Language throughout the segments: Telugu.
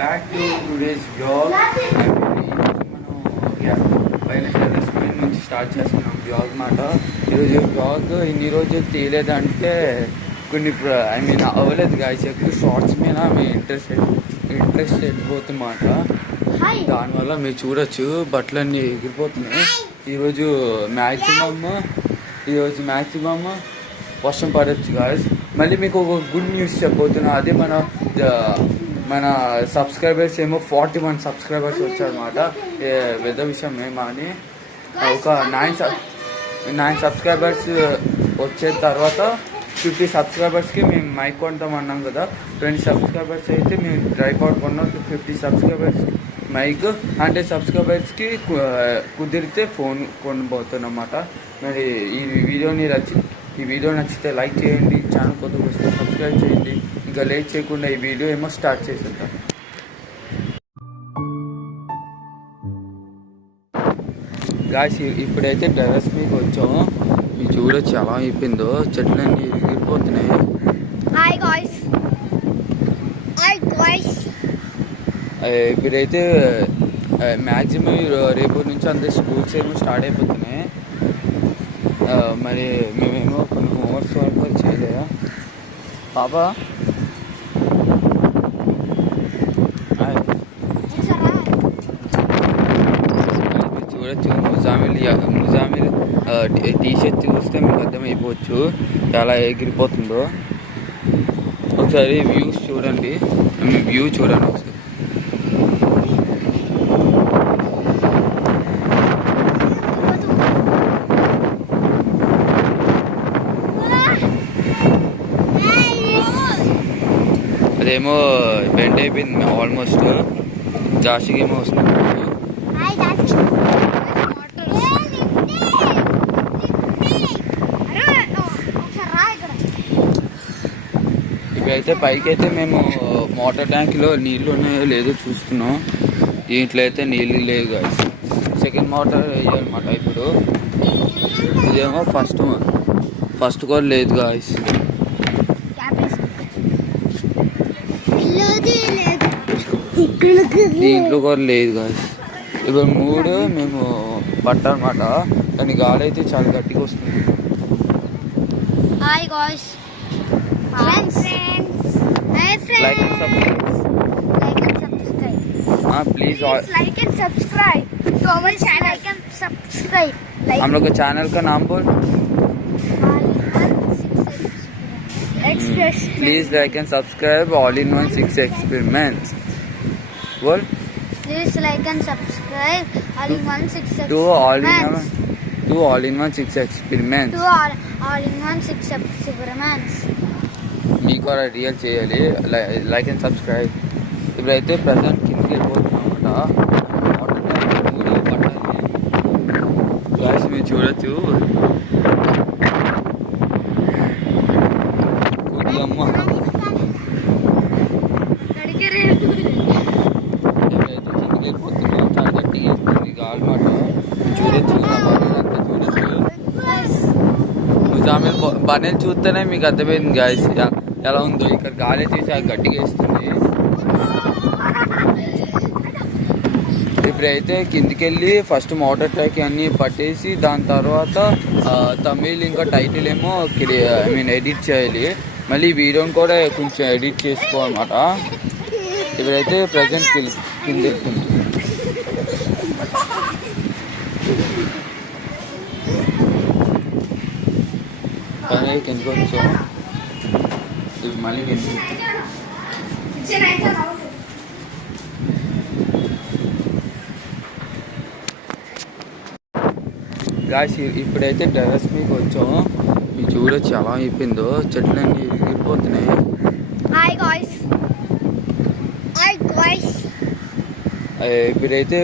Back to today's blog. పైన టెర్రస్ పైన నుంచి స్టార్ట్ చేస్తున్నాం బ్లాగ్ మాట. ఈరోజు బ్లాగ్ ఇన్ని రోజులు తీయలేదంటే కొన్ని అవ్వలేదు గాయస్. ఎక్కువ షార్ట్స్ మీద మేము ఇంట్రెస్ట్ వెళ్ళిపోతున్నమాట. దానివల్ల మీరు చూడొచ్చు బట్టలన్నీ ఎగిరిపోతున్నాయి. ఈరోజు మ్యాక్సిమమ్ వర్షం పడవచ్చు గాయస్. మళ్ళీ మీకు ఒక గుడ్ న్యూస్ చెప్పబోతున్నా. అదే మన సబ్స్క్రైబర్స్ ఏమో 41 సబ్స్క్రైబర్స్ వచ్చారన్నమాట. పెద్ద విషయం ఏమో అని ఒక 9 సబ్స్క్రైబర్స్ వచ్చిన తర్వాత 50 సబ్స్క్రైబర్స్కి మేము మైక్ కొంటాం అన్నాం కదా. 20 సబ్స్క్రైబర్స్ అయితే మేము ట్రైపాడ్ కొన్నాం. 50 సబ్స్క్రైబర్స్ మైక్, 100 సబ్స్క్రైబర్స్కి కుదిరితే ఫోన్ కొనబోతున్నమాట. మరి ఈ వీడియో నచ్చితే లైక్ చేయండి, ఛానల్ కొత్తగా వస్తే సబ్స్క్రైబ్ చేయండి. ఇంకా లేట్ చేయకుండా ఈ వీడియో ఏమో స్టార్ట్ చేసేద్దాం. గాయస్ ఇప్పుడైతే టెర్రస్ మీకు వచ్చాము. మీరు చూడొచ్చు ఎలా అయిపోయిందో, చెట్లన్నీ ఎగిరిపోతున్నాయి. ఇప్పుడైతే మ్యాక్సిమం రేపు నుంచి అందరి స్కూల్స్ ఏమో స్టార్ట్ అయిపోతున్నాయి. మరి మేమేమో కొన్ని హోంవర్క్స్ వరకు చేయలేదా పాపా? చూడొచ్చు ముజామిల్ టీషర్ట్ చూస్తే మీకు అర్థమైపోవచ్చు చాలా ఎగిరిపోతుందో. ఒకసారి వ్యూస్ చూడండి, వ్యూ చూడండి ఒకసారి. అదేమో బెండ్ అయిపోయింది ఆల్మోస్ట్. జాషికి ఏమో వస్తుంది. ఇవైతే పైకి అయితే మేము వాటర్ ట్యాంక్లో నీళ్ళు ఉన్నాయో లేదో చూస్తున్నాం. దీంట్లో అయితే నీళ్ళు లేవు గాయస్. సెకండ్ మోటార్ వేయాలన్నమాట. ఇప్పుడు ఇదేమో ఫస్ట్ కూడా లేదు గాయస్. దీంట్లో కూడా లేదు గాయస్. ఇప్పుడు 3 మేము పట్టాలన్నమాట. కానీ గాలి అయితే చాలా గట్టిగా వస్తుంది. Please like and subscribe to our channel. हम लोग के चैनल का नाम बोल. Please like and subscribe all in one 6 experiments. बोल. Please like and subscribe all in one 6 experiments. Do all in one 6 experiments. Do all in one 6 experiments. మీకు కూడా రియల్ చేయాలి. Like and subscribe. ఇప్పుడైతే ప్రజెంట్ కిందకి వెళ్ళిపోతున్నాం గాయస్. మీరు చూడొచ్చు. అమ్మ ఇప్పుడైతే కిందకి వెళ్ళిపోతున్నాం. చాలా గట్టిగా వేస్తుంది గాలి మాట. చూడొచ్చు ముజామిల్ బనేలు చూస్తేనే మీకు అర్థమైంది గాయస్ ఎలా ఉందో. ఇక్కడ గాలి తీసి గట్టిగా వేస్తుంది. ఇప్పుడైతే కిందికి వెళ్ళి ఫస్ట్ మోటార్ ట్రాక్ అన్నీ పట్టేసి దాని తర్వాత తమిళ్ ఇంకా టైటిల్ ఏమో ఎడిట్ చేయాలి. మళ్ళీ వీడియోని కూడా కొంచెం ఎడిట్ చేసుకోవాలన్నమాట. ఇప్పుడైతే ప్రజెంట్ కింద వెళ్తుంది. కానీ కిందకి వచ్చాము. మళ్ళీ గాయస్ ఇప్పుడైతే టెర్రస్ మీకు వచ్చాము. మీరు చూడొచ్చు ఎలా అయిపోయిందో, చెట్లన్నీ ఎగిరిపోతున్నాయి. ఇప్పుడైతే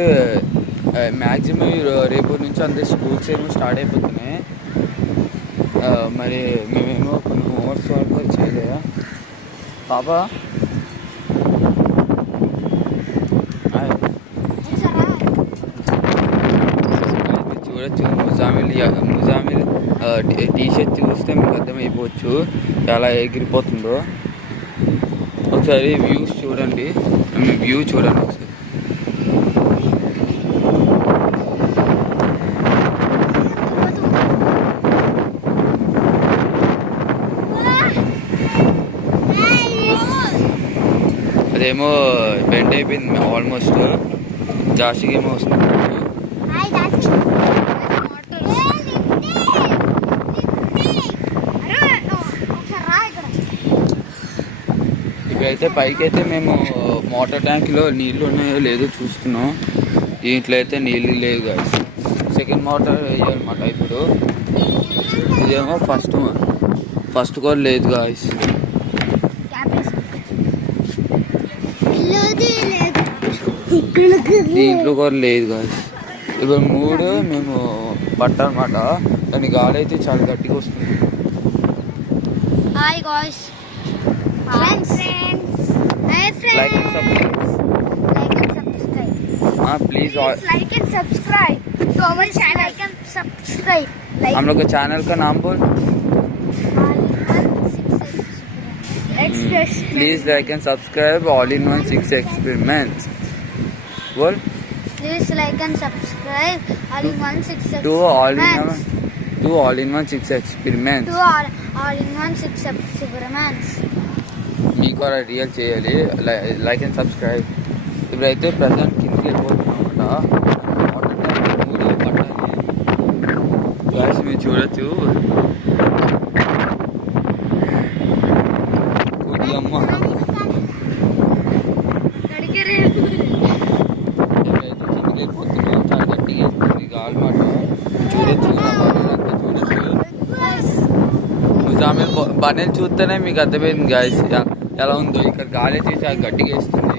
మ్యాక్సిమం రేపు నుంచి అందరి స్కూల్స్ ఏమో స్టార్ట్ అయిపోతున్నాయి. మరి మేమేమో కొన్ని హోంవర్క్స్ వరకు చేయలేదా పాపా? చూడొచ్చు ముజామిల్ టీషర్ట్ చూస్తే మీకు అర్థమైపోవచ్చు చాలా ఎగిరిపోతుందో. ఒకసారి వ్యూస్ చూడండి, వ్యూ చూడండి ఒకసారి. అదేమో బెండ్ అయిపోయింది ఆల్మోస్ట్. జాస్తిగా ఏమో వస్తుంది. ఇప్పుడైతే పైకి అయితే మేము మోటార్ ట్యాంక్లో నీళ్ళు ఉన్నాయో లేదో చూస్తున్నాం. దీంట్లో అయితే నీళ్ళు లేదు గాయస్. సెకండ్ మోటార్ వేయాలన్నమాట. ఇప్పుడు ఇదేమో ఫస్ట్ కూడా లేదు గాయస్. దీంట్లో కూడా లేదు గాయస్. ఇప్పుడు 3 మేము పట్టాలన్నమాట. కానీ గాలి అయితే చాలా గట్టిగా వస్తుంది. Hi guys, Like and subscribe. Please like and subscribe to our channel. Like and subscribe. हम लोग के चैनल का नाम बोल. Please like and subscribe All-in-One 6 Experiments. बोल. Please like and subscribe All-in-One 6 Experiments. Do All-in-One 6 Experiments. Do All-in-One 6 Experiments. మీకు కూడా రియల్ చేయాలి. Like and subscribe. ఇప్పుడైతే ప్రజెంట్ కిందకి వెళ్ళిపోతున్నాం అన్నమాట. మీరు చూడొచ్చు. కుడి అమ్మ ఇప్పుడైతే కిందకి వెళ్ళిపోతున్నాం. చాలా గట్టిగా వేస్తుంది గాలి మాట. చూడొచ్చు. నిజామే బనేలు చూస్తేనే మీకు అర్థమైంది గాయస్ ఎలా ఉందో. ఇక్కడ గాలి అయితే చాలా గట్టిగా వేస్తుంది.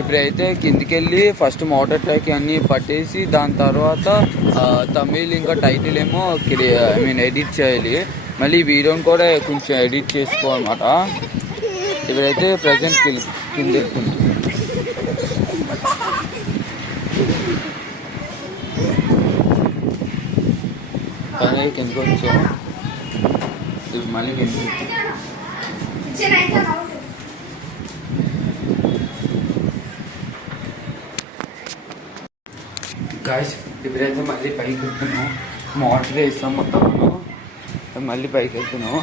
ఇప్పుడైతే కిందికి వెళ్ళి ఫస్ట్ మోటార్ ట్యాంక్ అన్నీ పట్టేసి దాని తర్వాత తమిళ్ ఇంకా టైటిల్ ఏమో ఎడిట్ చేయాలి. మళ్ళీ వీడియోని కూడా కొంచెం ఎడిట్ చేసుకోవాలన్నమాట. ఇప్పుడైతే ప్రజెంట్ కింద వెళ్తుంది. కానీ కిందకి వచ్చాము. మళ్ళీ గాయస్ ఇప్పుడైతే మళ్ళీ పైకి వెళ్తున్నాం. మోటార్ వేస్తాం మొత్తం. మళ్ళీ పైకి వెళ్తున్నాం.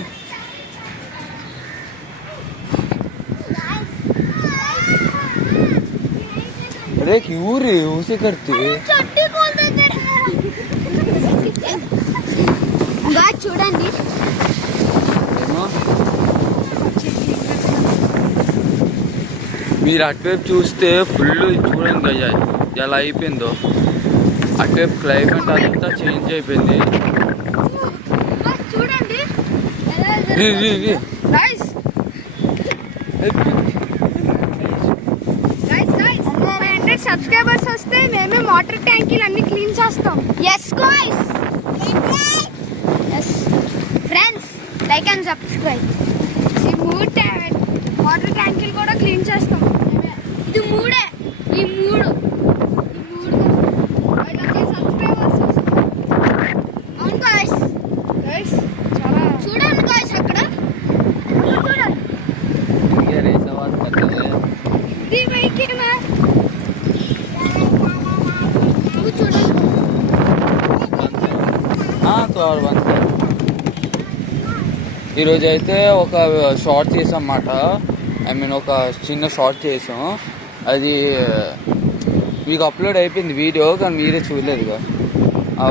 अरे क्यों रे उसे करते చూడండి. మీరు అటువైపు చూస్తే ఫుల్ చూడండి ఎలా అయిపోయిందో. అటువైపు క్లైమేట్ అంతా చేంజ్ అయిపోయింది. చూడండి సబ్స్క్రైబర్స్ వస్తే మేమే వాటర్ ట్యాంకీలు అన్ని క్లీన్ చేస్తాం. Yes guys, yes friends, like and subscribe. ఈ 3 వాటర్ ట్యాంకీలు కూడా క్లీన్ చేస్తాం. ఇది 3 ఈ 3 సబ్స్క్రైబర్స్ వస్తాం. అవును గాయ్స్. చాలా చూడండి గాయ్స్ అక్కడ చూడండి. ఇది వెహికల్ ఈరోజు అయితే ఒక షార్ట్ చేసాం అన్నమాట. ఒక చిన్న షార్ట్ చేసాం. అది మీకు అప్లోడ్ అయిపోయింది వీడియో, కానీ మీరే చూడలేదుగా.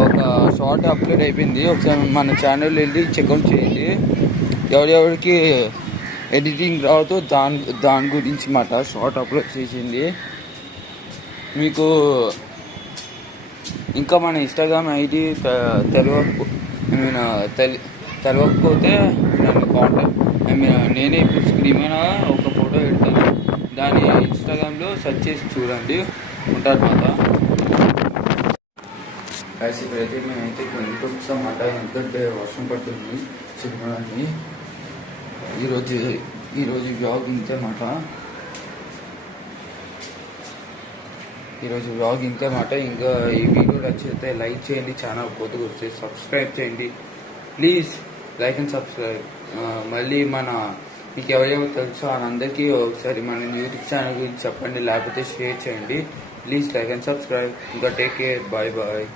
ఒక షార్ట్ అప్లోడ్ అయిపోయింది. ఒకసారి మన ఛానల్ వెళ్ళి చెక్అవుట్ చేయండి. ఎవరెవరికి ఎడిటింగ్ రావుతో దాని గురించి మాట షార్ట్ అప్లోడ్ చేసింది. మీకు ఇంకా మన ఇన్స్టాగ్రామ్ ఐడి తెలియకపోతే నన్ను కాంటాక్ట్ నేనే ఇప్పుడు స్క్రీన్ మీద ఒక ఫోటో పెడతాను. దాన్ని ఇన్స్టాగ్రామ్లో సెర్చ్ చేసి చూడండి, ఉంటారు మాట. ఇప్పుడైతే మేమైతే కొనుక్కొచ్చాం మాట. ఎందుకంటే వర్షం పడుతుంది చెప్పడానికి. ఈరోజు బ్లాగ్ ఇంతే మాట. ఇంకా ఈ వీడియో నచ్చితే లైక్ చేయండి, ఛానల్ కొత్తగా వస్తే సబ్స్క్రైబ్ చేయండి ప్లీజ్. Like and subscribe. మళ్ళీ మీకు ఎవరెవరు తెలుసో అందరికీ ఒకసారి మన యూట్యూబ్ ఛానల్ గురించి చెప్పండి, లేకపోతే షేర్ చేయండి. Please like and subscribe. ఇంకా టేక్ కేర్. Bye bye.